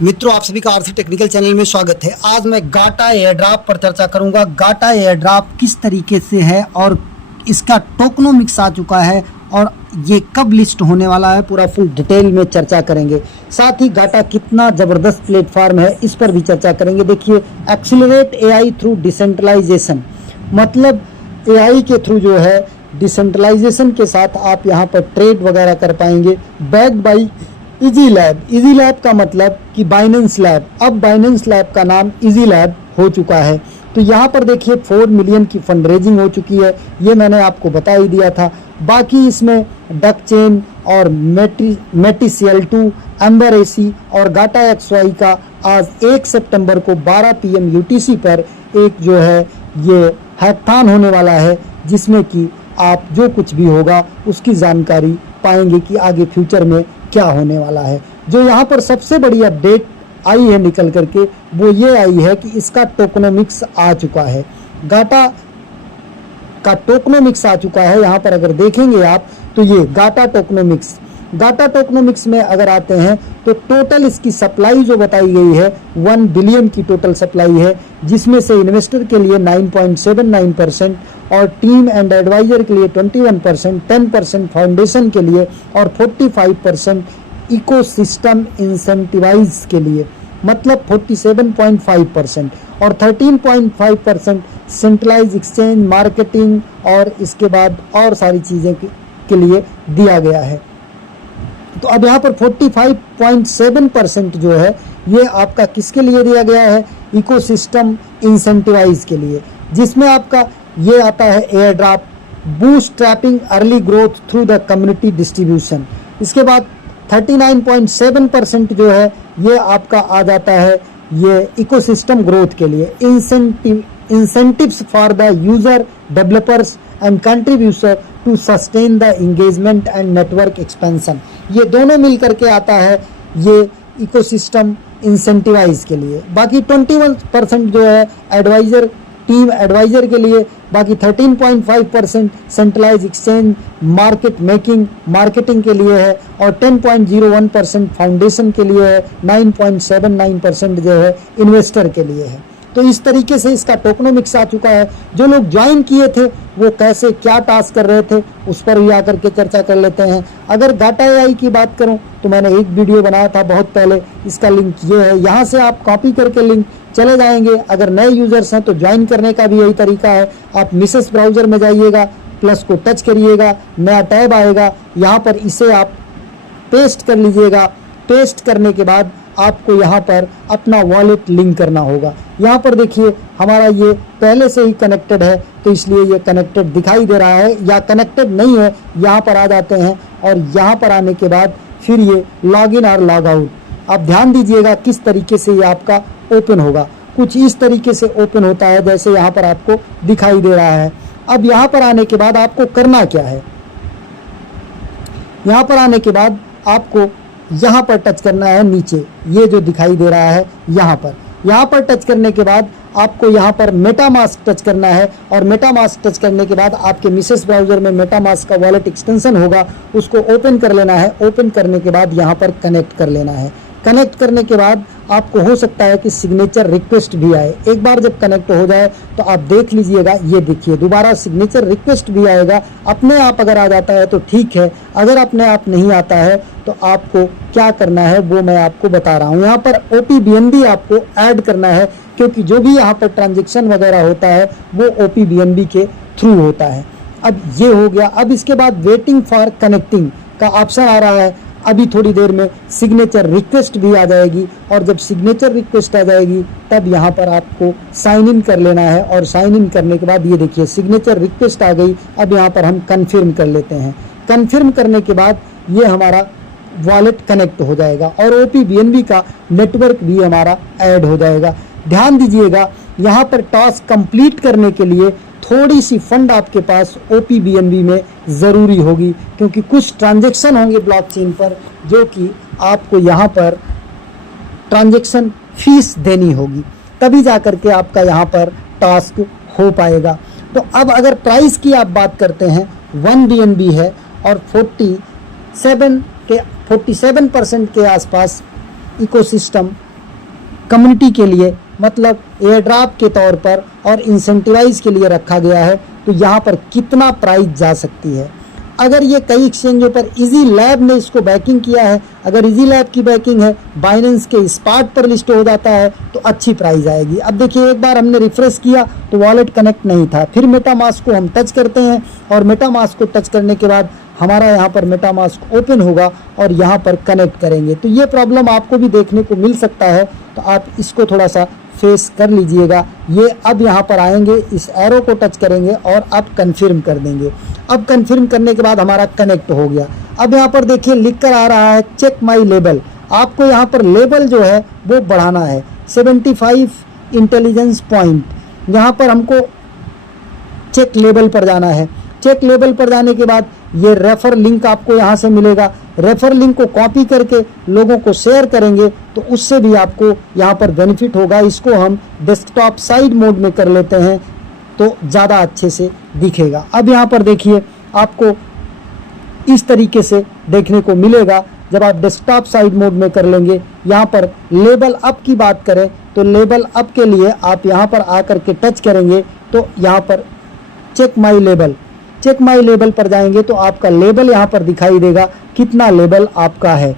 मित्रों, आप सभी का आरसी टेक्निकल चैनल में स्वागत है। आज मैं गाटा एयरड्रॉप पर चर्चा करूंगा। गाटा एयरड्रॉप किस तरीके से है और इसका टोकनोमिक्स आ चुका है और ये कब लिस्ट होने वाला है, पूरा फुल डिटेल में चर्चा करेंगे। साथ ही गाटा कितना ज़बरदस्त प्लेटफॉर्म है, इस पर भी चर्चा करेंगे। देखिए, एक्सीलरेट एआई थ्रू डिसेंट्रलाइजेशन, मतलब एआई के थ्रू जो है डिसेंट्रलाइजेशन के साथ आप यहाँ पर ट्रेड वगैरह कर पाएंगे। Backed by easy lab. Easy lab का मतलब कि बाइनेंस लैब, अब बाइनेंस लैब का नाम इजी लैब हो चुका है। तो यहाँ पर देखिए 4 मिलियन की फंड रेजिंग हो चुकी है, ये मैंने आपको बता ही दिया था। बाकी इसमें डक चेन और मेटिसियल2, एम्बर एसी और गाटा एक्सवाई का आज 1 सितंबर को 12 PM UTC पर एक जो है ये हैकाथॉन होने वाला है, जिसमें कि आप जो कुछ भी होगा उसकी जानकारी पाएंगे कि आगे फ्यूचर में क्या होने वाला है। जो यहाँ पर सबसे बड़ी अपडेट आई है निकल करके, वो ये आई है कि इसका टोकनोमिक्स आ चुका है। गाटा का टोकनोमिक्स आ चुका है। यहाँ पर अगर देखेंगे आप तो ये गाटा टोकनोमिक्स में अगर आते हैं तो टोटल इसकी सप्लाई जो बताई गई है 1 बिलियन की टोटल सप्लाई है, जिसमें से इन्वेस्टर के लिए 9.79% और टीम एंड एडवाइजर के लिए 21%, 10% फाउंडेशन के लिए और 45% इकोसिस्टम इंसेंटिवाइज के लिए, मतलब 47.5% और 13.5% सेंट्रलाइज एक्सचेंज मार्केटिंग और इसके बाद और सारी चीज़ें के लिए दिया गया है। तो अब यहाँ पर 45.7% जो है ये आपका किसके लिए दिया गया है, इकोसिस्टम इंसेंटिवाइज के लिए, जिसमें आपका ये आता है air drop, boost trapping early growth through the community distribution. इसके बाद 39.7% जो है ये आपका आ जाता है ये इकोसिस्टम ग्रोथ के लिए, incentives for the user developers and contributor to sustain the engagement and network expansion. ये दोनों मिल करके आता है ये इकोसिस्टम इंसेंटिवाइज के लिए। बाकी 21% जो है एडवाइजर, टीम एडवाइजर के लिए, बाकी 13.5% सेंट्रलाइज एक्सचेंज मार्केटिंग के लिए है और 10.01% फाउंडेशन के लिए है, 9.79% जो है इन्वेस्टर के लिए है। तो इस तरीके से इसका टोकनोमिक्स आ चुका है। जो लोग ज्वाइन किए थे वो कैसे क्या टास्क कर रहे थे उस पर भी आकर के चर्चा कर लेते हैं। अगर गाटा एआई की बात करूं तो मैंने एक वीडियो बनाया था बहुत पहले, इसका लिंक ये है, यहाँ से आप कॉपी करके लिंक चले जाएंगे। अगर नए यूजर्स हैं तो ज्वाइन करने का भी यही तरीका है। आप मिसेस ब्राउज़र में जाइएगा, प्लस को टच करिएगा, नया टैब आएगा, यहाँ पर इसे आप पेस्ट कर लीजिएगा। पेस्ट करने के बाद आपको यहाँ पर अपना वॉलेट लिंक करना होगा। यहाँ पर देखिए हमारा ये पहले से ही कनेक्टेड है, तो इसलिए ये कनेक्टेड दिखाई दे रहा है, या कनेक्टेड नहीं है यहाँ पर आ जाते हैं और यहाँ पर आने के बाद फिर ये लॉगिन और लॉग आउट। आप ध्यान दीजिएगा किस तरीके से ये आपका ओपन होगा। कुछ इस तरीके से ओपन होता है जैसे यहाँ पर आपको दिखाई दे रहा है। अब यहाँ पर आने के बाद आपको करना क्या है, यहाँ पर आने के बाद आपको यहाँ पर टच करना है नीचे, ये जो दिखाई दे रहा है यहाँ पर टच करने के बाद आपको यहाँ पर मेटामास्क टच करना है और मेटामास्क टच करने के बाद आपके मिसेस ब्राउज़र में मेटामास्क का वॉलेट एक्सटेंशन होगा, उसको ओपन कर लेना है। ओपन करने के बाद यहाँ पर कनेक्ट कर लेना है। कनेक्ट करने के बाद आपको हो सकता है कि सिग्नेचर रिक्वेस्ट भी आए। एक बार जब कनेक्ट हो जाए तो आप देख लीजिएगा, ये देखिए दोबारा सिग्नेचर रिक्वेस्ट भी आएगा। अपने आप अगर आ जाता है तो ठीक है, अगर अपने आप नहीं आता है तो आपको क्या करना है वो मैं आपको बता रहा हूँ। यहाँ पर OPBNB आपको ऐड करना है, क्योंकि जो भी यहाँ पर ट्रांजेक्शन वगैरह होता है वो OPBNB के थ्रू होता है। अब ये हो गया। अब इसके बाद वेटिंग फॉर कनेक्टिंग का ऑप्शन आ रहा है। अभी थोड़ी देर में सिग्नेचर रिक्वेस्ट भी आ जाएगी और जब सिग्नेचर रिक्वेस्ट आ जाएगी तब यहाँ पर आपको साइन इन कर लेना है और साइन इन करने के बाद ये देखिए सिग्नेचर रिक्वेस्ट आ गई। अब यहाँ पर हम कन्फर्म कर लेते हैं। कन्फर्म करने के बाद ये हमारा वॉलेट कनेक्ट हो जाएगा और OPBNB का नेटवर्क भी हमारा ऐड हो जाएगा। ध्यान दीजिएगा, यहाँ पर टास्क कंप्लीट करने के लिए थोड़ी सी फंड आपके पास OPBNB में ज़रूरी होगी, क्योंकि कुछ ट्रांजैक्शन होंगे ब्लॉकचेन पर जो कि आपको यहाँ पर ट्रांजैक्शन फीस देनी होगी, तभी जा कर के आपका यहाँ पर टास्क हो पाएगा। तो अब अगर प्राइस की आप बात करते हैं 1 BNB है और 47% के आसपास इकोसिस्टम कम्युनिटी के लिए, मतलब एयर ड्रॉप के तौर पर और इंसेंटिवाइज के लिए रखा गया है, तो यहाँ पर कितना प्राइस जा सकती है। अगर ये कई एक्सचेंजों पर इजी लैब ने इसको बैकिंग किया है, अगर इजी लैब की बैकिंग है, बाइनेंस के स्पॉट पर लिस्ट हो जाता है, तो अच्छी प्राइस आएगी। अब देखिए, एक बार हमने रिफ्रेश किया तो वॉलेट कनेक्ट नहीं था, फिर मेटामास्क को हम टच करते हैं और मेटामास्क को टच करने के बाद हमारा यहाँ पर मेटामास्क ओपन होगा और यहाँ पर कनेक्ट करेंगे। तो ये प्रॉब्लम आपको भी देखने को मिल सकता है, तो आप इसको थोड़ा सा फेस कर लीजिएगा। ये अब यहाँ पर आएंगे, इस एरो को टच करेंगे और अब कंफर्म कर देंगे। अब कंफर्म करने के बाद हमारा कनेक्ट हो गया। अब यहाँ पर देखिए लिख कर आ रहा है चेक माई लेबल। आपको यहाँ पर लेबल जो है वो बढ़ाना है, 75 इंटेलिजेंस पॉइंट। यहाँ पर हमको चेक लेबल पर जाना है। चेक लेबल पर जाने के बाद ये रेफर लिंक आपको यहाँ से मिलेगा। रेफर लिंक को कॉपी करके लोगों को शेयर करेंगे तो उससे भी आपको यहाँ पर बेनिफिट होगा। इसको हम डेस्कटॉप साइड मोड में कर लेते हैं तो ज़्यादा अच्छे से दिखेगा। अब यहाँ पर देखिए, आपको इस तरीके से देखने को मिलेगा जब आप डेस्कटॉप साइड मोड में कर लेंगे। यहाँ पर लेबल अप की बात करें तो लेबल अप के लिए आप यहाँ पर आकर के टच करेंगे तो यहाँ पर चेक माई लेबल पर जाएंगे तो आपका लेबल यहाँ पर दिखाई देगा, कितना लेबल आपका है।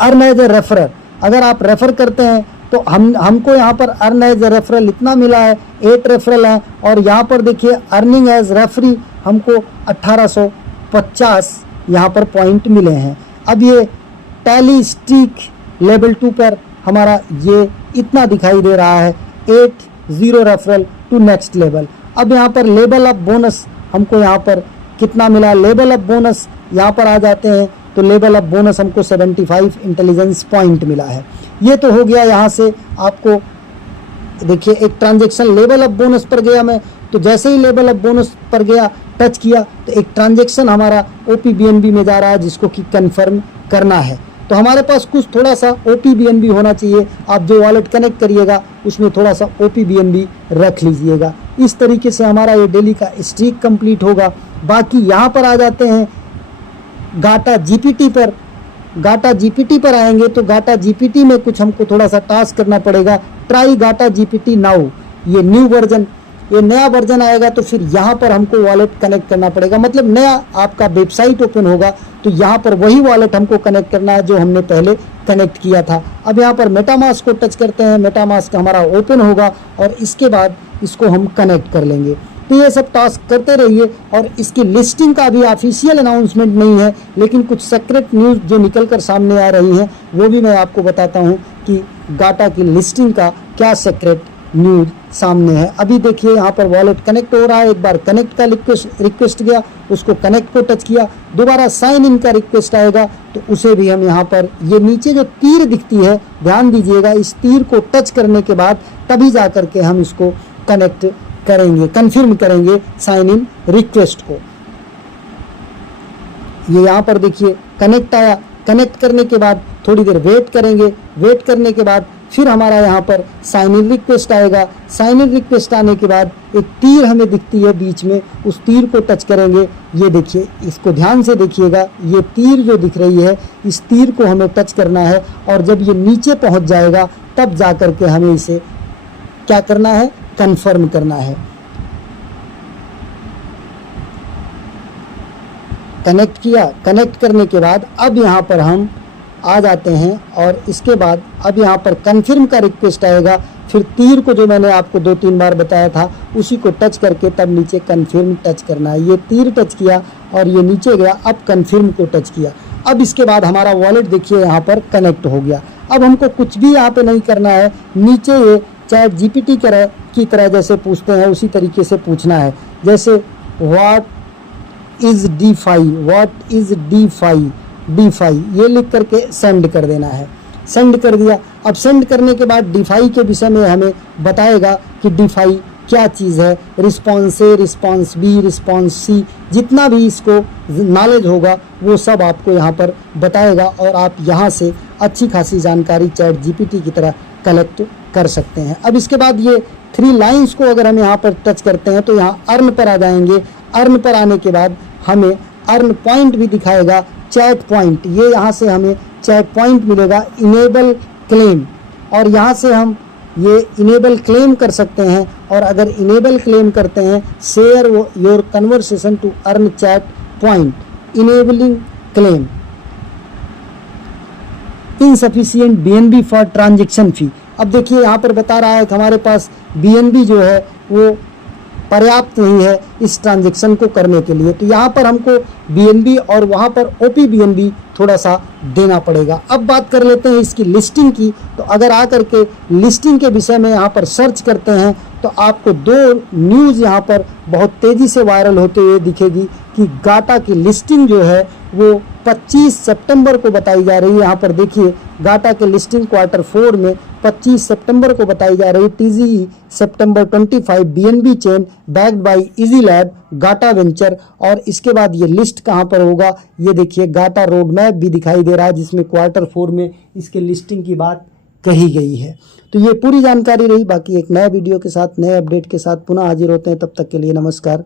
अर्न एज ए रेफरर, अगर आप रेफर करते हैं तो हमको यहाँ पर अर्न एज ए रेफरल इतना मिला है, 8 रेफरल हैं। और यहाँ पर देखिए अर्निंग एज रेफरी हमको 1850 यहाँ पर पॉइंट मिले हैं। अब ये टैली स्टिक लेवल 2 पर हमारा ये इतना दिखाई दे रहा है, 80 रेफरल टू नेक्स्ट लेवल। अब यहाँ पर लेवल अप बोनस हमको यहाँ पर कितना मिला, लेवल अप बोनस यहाँ पर आ जाते हैं तो लेवल अप बोनस हमको 75 इंटेलिजेंस पॉइंट मिला है। ये तो हो गया। यहाँ से आपको देखिए एक ट्रांजेक्शन लेवल अप बोनस पर गया मैं, तो जैसे ही लेवल अप बोनस पर गया टच किया तो एक ट्रांजेक्शन हमारा OPBNB में जा रहा है जिसको कि कंफर्म करना है। तो हमारे पास कुछ थोड़ा सा OPBNB होना चाहिए। आप जो वॉलेट कनेक्ट करिएगा उसमें थोड़ा सा OPBNB रख लीजिएगा। इस तरीके से हमारा ये डेली का स्ट्रीक कंप्लीट होगा। बाकी यहाँ पर आ जाते हैं गाटा जीपीटी पर। गाटा जीपीटी पर आएंगे तो गाटा जीपीटी में कुछ हमको थोड़ा सा टास्क करना पड़ेगा। ट्राई गाटा जीपीटी नाउ, ये न्यू वर्जन, ये नया वर्जन आएगा तो फिर यहाँ पर हमको वॉलेट कनेक्ट करना पड़ेगा। मतलब नया आपका वेबसाइट ओपन होगा तो यहाँ पर वही वॉलेट हमको कनेक्ट करना है जो हमने पहले कनेक्ट किया था। अब यहाँ पर मेटामास्क को टच करते हैं, मेटामास्क हमारा ओपन होगा और इसके बाद इसको हम कनेक्ट कर लेंगे। तो ये सब टास्क करते रहिए। और इसकी लिस्टिंग का अभी ऑफिशियल अनाउंसमेंट नहीं है, लेकिन कुछ सीक्रेट न्यूज़ जो निकल कर सामने आ रही हैं वो भी मैं आपको बताता हूँ कि गाटा की लिस्टिंग का क्या सीक्रेट न्यूज़ सामने है। अभी देखिए यहाँ पर वॉलेट कनेक्ट हो रहा है। एक बार कनेक्ट का रिक्वेस्ट गया, उसको कनेक्ट को टच किया, दोबारा साइन इन का रिक्वेस्ट आएगा तो उसे भी हम यहाँ पर, ये नीचे जो तीर दिखती है ध्यान दीजिएगा, इस तीर को टच करने के बाद तभी जा करके हम इसको कनेक्ट करेंगे, कंफर्म करेंगे साइन इन रिक्वेस्ट को। ये यहाँ पर देखिए कनेक्ट आया। कनेक्ट करने के बाद थोड़ी देर वेट करेंगे। वेट करने के बाद फिर हमारा यहाँ पर साइन इन रिक्वेस्ट आएगा। साइन इन रिक्वेस्ट आने के बाद एक तीर हमें दिखती है बीच में, उस तीर को टच करेंगे। ये देखिए, इसको ध्यान से देखिएगा, ये तीर जो दिख रही है इस तीर को हमें टच करना है और जब ये नीचे पहुँच जाएगा तब जा कर के हमें इसे क्या करना है, कंफर्म करना है। कनेक्ट किया। कनेक्ट करने के बाद अब यहाँ पर हम आ जाते हैं और इसके बाद अब यहाँ पर कंफर्म का रिक्वेस्ट आएगा। फिर तीर को जो मैंने आपको 2-3 बार बताया था उसी को टच करके तब नीचे कंफर्म टच करना है। ये तीर टच किया और ये नीचे गया, अब कंफर्म को टच किया। अब इसके बाद हमारा वॉलेट देखिए यहाँ पर कनेक्ट हो गया। अब हमको कुछ भी यहाँ पे नहीं करना है। नीचे ये चैट जीपीटी की तरह जैसे पूछते हैं उसी तरीके से पूछना है। जैसे what is DeFi, what is DeFi, DeFi ये लिख करके सेंड कर देना है। सेंड कर दिया। अब सेंड करने के बाद डीफाई के विषय में हमें बताएगा कि डीफाई क्या चीज़ है। रिस्पॉन्स ए, रिस्पॉन्स बी, रिस्पॉन्स सी, जितना भी इसको नॉलेज होगा वो सब आपको यहाँ पर बताएगा और आप यहाँ से अच्छी खासी जानकारी चैट जीपीटी की तरह कलेक्ट कर सकते हैं। अब इसके बाद ये 3 लाइन्स को अगर हम यहाँ पर टच करते हैं तो यहाँ अर्न पर आ जाएंगे। अर्न पर आने के बाद हमें अर्न पॉइंट भी दिखाएगा, चैट पॉइंट। ये यहाँ से हमें चैट पॉइंट मिलेगा। इनेबल क्लेम, और यहाँ से हम ये इनेबल क्लेम कर सकते हैं। और अगर इनेबल क्लेम करते हैं, share your conversation to earn chat point, enabling claim, insufficient BNB for transaction fee. अब देखिए यहाँ पर बता रहा है कि हमारे पास BNB जो है वो पर्याप्त नहीं है इस ट्रांजेक्शन को करने के लिए, तो यहाँ पर हमको BNB और वहाँ पर OP-BNB थोड़ा सा देना पड़ेगा। अब बात कर लेते हैं इसकी लिस्टिंग की। तो अगर आकर के लिस्टिंग के विषय में यहाँ पर सर्च करते हैं तो आपको दो न्यूज़ यहाँ पर बहुत तेज़ी से वायरल होते हुए दिखेगी कि गाटा की लिस्टिंग जो है वो 25 सितंबर को बताई जा रही है। यहाँ पर देखिए गाटा की लिस्टिंग Q4 में 25 सितंबर को बताई जा रही है। TGE September 25 BNB chain backed by easy lab Gata venture. और इसके बाद ये लिस्ट कहाँ पर होगा, ये देखिए गाटा रोड मैप भी दिखाई दे रहा है जिसमें Q4 में इसके लिस्टिंग की बात कही गई है। तो ये पूरी जानकारी रही। बाकी एक नए वीडियो के साथ, नए अपडेट के साथ पुनः हाजिर होते हैं। तब तक के लिए नमस्कार।